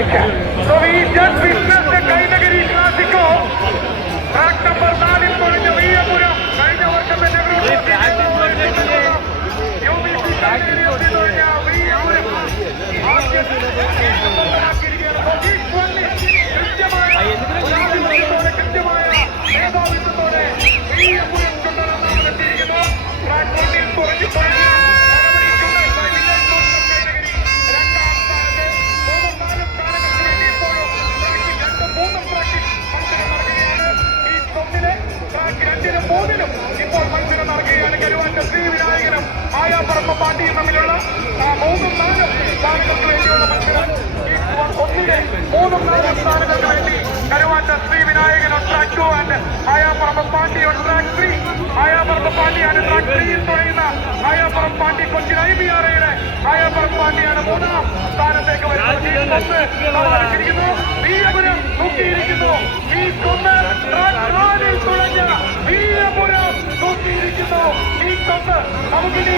So we just witnessed the Kainagari Classico. Track number 4 പൊളിഞ്ഞ വീയപുരം കഴിഞ്ഞ വർഷത്തെ കൃത്യമായ മേധാവിത്വത്തോടെ വീയപുരം കൊണ്ടുവന്നിരിക്കുന്നു. ട്രാക്ക് 1 പൊളിഞ്ഞു ഇപ്പോൾ മത്സരം നടക്കുകയാണ്. കരുവാറ്റ ശ്രീവിനായകനും ആയാപ്പറമ്പ പാണ്ടിയും തമ്മിലുള്ള 3-4 സ്ഥാനങ്ങൾക്ക് വേണ്ടിയുള്ള മത്സരം. 3-4 സ്ഥാനങ്ങൾക്ക് വേണ്ടി Karuvatta Sree Vinayakan on track 2 and ആയാപ്പറമ്പ Pandi on track 3. ആയാപ്പറമ്പ പാണ്ടിയാണ് track 3യിൽ തുഴയുന്ന ആയാപ്പറമ്പ പാണ്ടി. കൊച്ചിൻ IBRയുടെ ആയാപ്പറമ്പ പാണ്ടിയാണ് 3ാം സ്ഥാനത്തേക്ക് വരുന്നത്. വീയപുരം നോക്കിയിരിക്കുന്നു. ഈ കൊന്ന് ട്രാക്ക് 4ൽ തുഴഞ്ഞ വീയപുരം നോക്കിയിരിക്കുന്നു. ഈ കൊന്ന് നമുക്കിനി